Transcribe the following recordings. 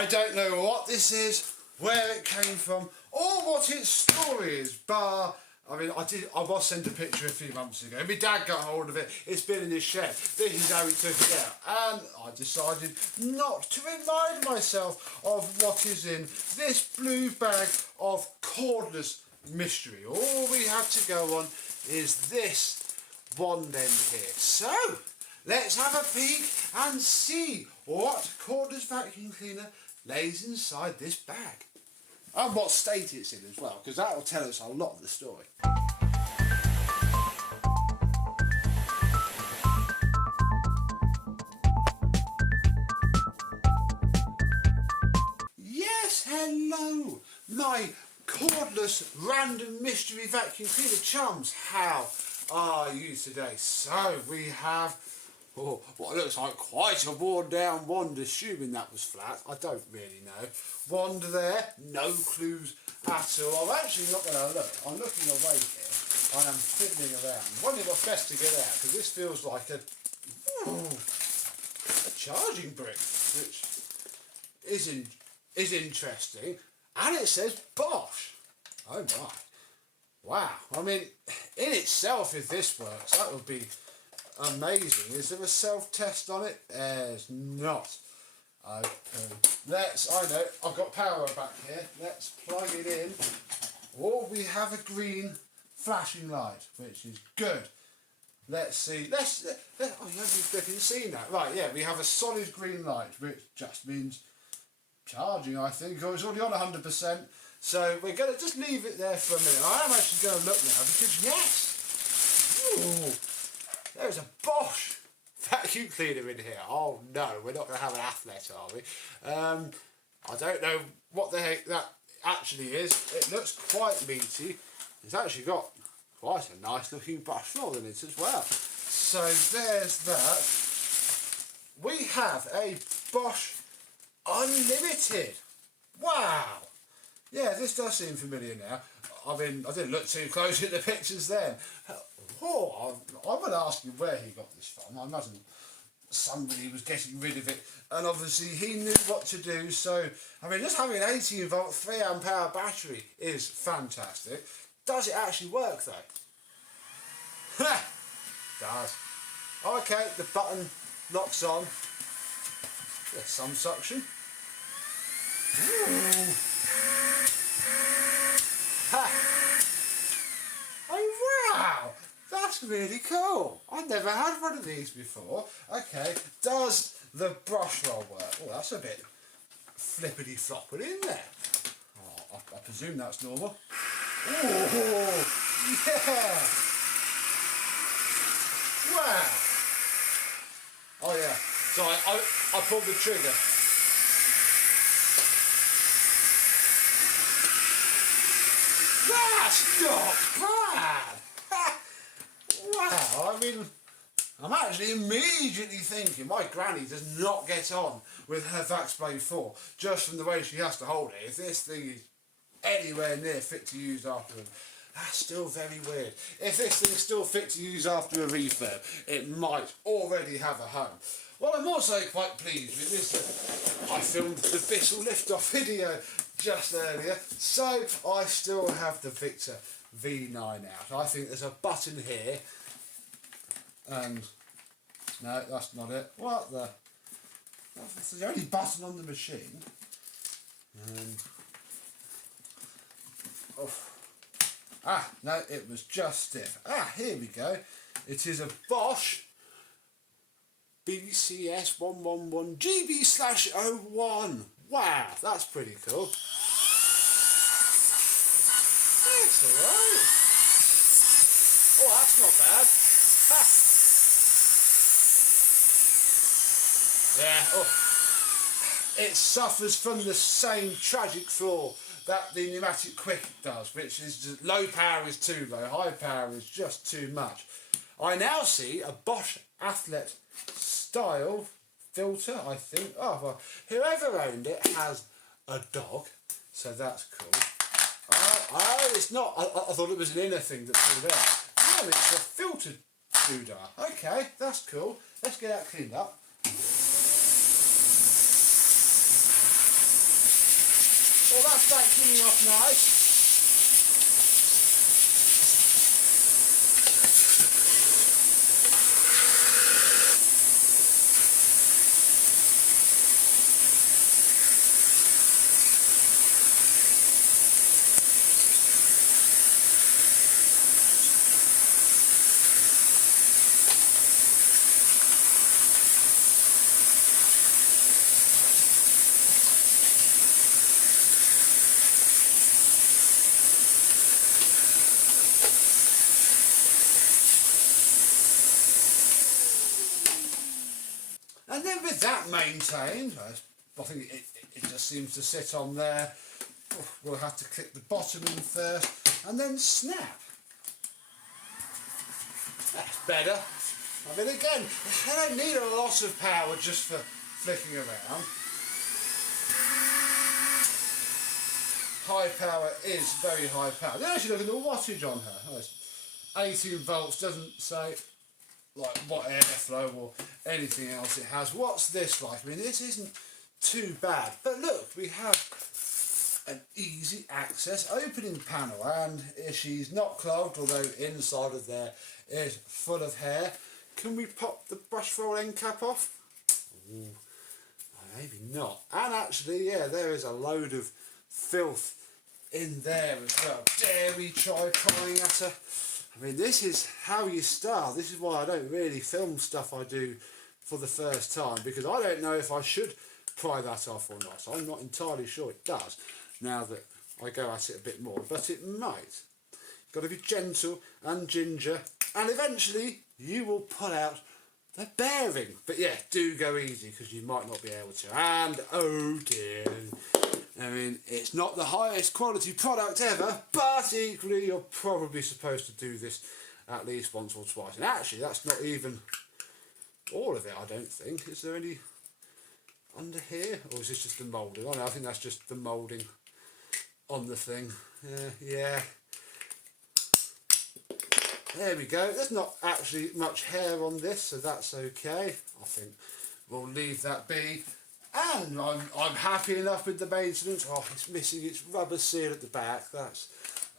I don't know what this is, where it came from, or what its story is, bar... I mean, I was sent a picture a few months ago. My dad got hold of it. It's been in his shed. This is how he took it out. And I decided not to remind myself of what is in this blue bag of cordless mystery. All we have to go on is this wand end here. So, let's have a peek and see what cordless vacuum cleaner lays inside this bag. And what state it's in as well, because that will tell us a lot of the story. Yes, hello, my cordless random mystery vacuum cleaner chums. How are you today? So we have what looks like quite a worn down wand, assuming that was flat. I don't really know. Wand there, no clues at all. I'm actually not going to look. I'm looking away here. I am fiddling around. Wondering what's best to get out, because this feels like a charging brick, which is interesting. And it says Bosch. Oh my. Wow. I mean, in itself, if this works, that would be amazing. Is there a self-test on it? There's not. Okay. I know, I've got power back here. Let's plug it in. Oh, we have a green flashing light, which is good. Let's see. Oh, you can see that. Right, yeah, we have a solid green light, which just means charging, I think. Oh, it's already on 100%. So we're going to just leave it there for a minute. I am actually going to look now, because yes! Ooh, there's a Bosch vacuum cleaner in here. Oh no, we're not going to have an Athlet, are we? I don't know what the heck that actually is. It looks quite meaty. It's actually got quite a nice looking brush roll in it as well. So there's that. We have a Bosch Unlimited. Wow. Yeah, this does seem familiar now. I mean, I didn't look too close at the pictures then. Oh, I would ask you where he got this from. I imagine somebody was getting rid of it, and obviously he knew what to do. So, I mean, just having an 18 volt 3 amp hour battery is fantastic. Does it actually work though? Ha! Does. Okay, the button locks on. There's some suction. Ooh. Ha! Oh wow! That's really cool. I've never had one of these before. Okay, does the brush roll work? Oh, that's a bit flippity floppity in there. Oh, I presume that's normal. Oh, yeah! Wow! Oh yeah. So I pulled the trigger. That's not bad! Wow, I mean, I'm actually immediately thinking my granny does not get on with her Vaxblade 4 just from the way she has to hold it. If this thing is anywhere near fit to use after that's still very weird. If this thing's still fit to use after a refurb, it might already have a home. Well, I'm also quite pleased with this. I filmed the Bissell lift-off video just earlier, so I still have the Victor V9 out. I think there's a button here, and no, that's not it. What the? That's the only button on the machine. No, it was just stiff. Here we go. It is a Bosch BCS 111 GB/01. Wow, that's pretty cool. That's alright. Oh, that's not bad. Ha. Yeah, it suffers from the same tragic flaw that the pneumatic quick does, which is just low power is too low, high power is just too much. I now see a Bosch Athlet style filter, I think. Oh, well, whoever owned it has a dog, so that's cool. It's not. I thought it was an inner thing that pulled out. No, it's a filtered doodah. Okay, that's cool. Let's get that cleaned up. Well, that's vacuuming off nice. And then with that maintained, I think it just seems to sit on there. We'll have to click the bottom in first and then snap. That's better. I mean, again, I don't need a lot of power just for flicking around. High power is very high power. Then actually look at the wattage on her. Oh, it's 18 volts, doesn't say like what airflow or anything else it has. What's this like? I mean, this isn't too bad, but look, we have an easy access opening panel, and she's not clogged, although inside of there is full of hair. Can we pop the brush roll end cap off? Ooh, maybe not. And actually, yeah, there is a load of filth in there as well. Dare we try prying at her? I mean, this is how you start. This is why I don't really film stuff I do for the first time, because I don't know if I should pry that off or not. I'm not entirely sure it does now that I go at it a bit more, but it might. Got to be gentle and ginger, and eventually you will pull out the bearing. But yeah, do go easy because you might not be able to. And oh dear, I mean, it's not the highest quality product ever, but equally you're probably supposed to do this at least once or twice. And actually, that's not even all of it, I don't think. Is there any under here? Or is this just the moulding? Oh no, I think that's just the moulding on the thing. Yeah. There we go. There's not actually much hair on this, so that's okay. I think we'll leave that be. And I'm happy enough with the maintenance. Oh, it's missing its rubber seal at the back. That's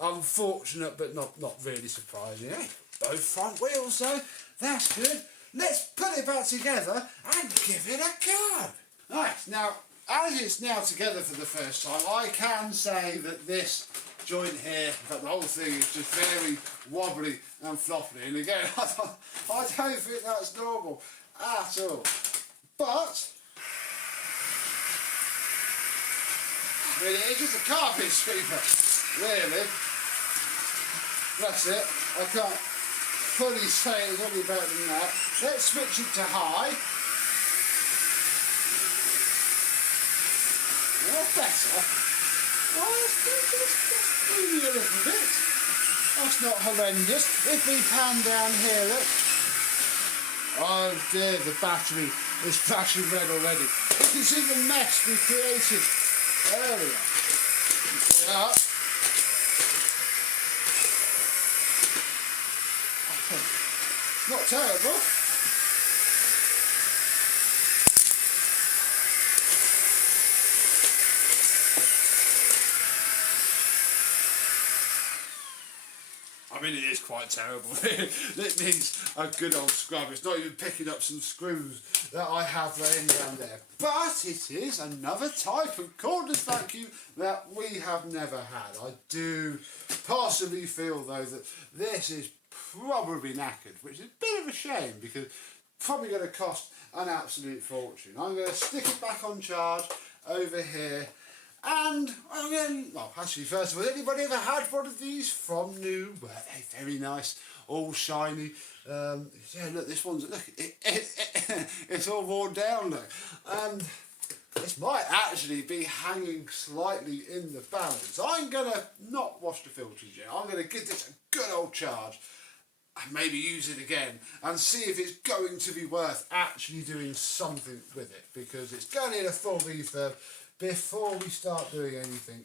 unfortunate, but not really surprising. Eh? Both front wheels though. That's good. Let's put it back together and give it a go. Right, now, as it's now together for the first time, I can say that this joint here, in fact the whole thing is just very wobbly and floppy. And again, I don't think that's normal at all. But I mean, it's just a carpet sweeper, really. That's it. I can't fully say it's any better than that. Let's switch it to high. Well, better. Oh, that's maybe a little bit. That's not horrendous. If we pan down here, look. Oh dear, the battery is flashing red already. You can see the mess we created earlier. Put it up. Not terrible. I mean, it is quite terrible. It needs a good old scrub. It's not even picking up some screws that I have laying down there. But it is another type of cordless vacuum that we have never had. I do possibly feel, though, that this is probably knackered, which is a bit of a shame because it's probably going to cost an absolute fortune. I'm going to stick it back on charge over here. And I'm going to, well, actually, first of all, anybody ever had one of these from new? Well, they're very nice, all shiny. Yeah, look, this one's, look, it's all worn down, look. And this might actually be hanging slightly in the balance. I'm going to not wash the filters yet. I'm going to give this a good old charge and maybe use it again and see if it's going to be worth actually doing something with it, because it's going to need a full refurb before we start doing anything,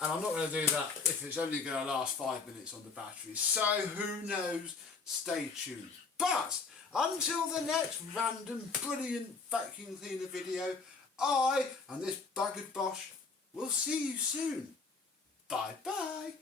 and I'm not going to do that if it's only going to last 5 minutes on the battery, so who knows, stay tuned. But until the next random brilliant vacuum cleaner video, I and this buggered Bosch We'll see you soon. Bye bye.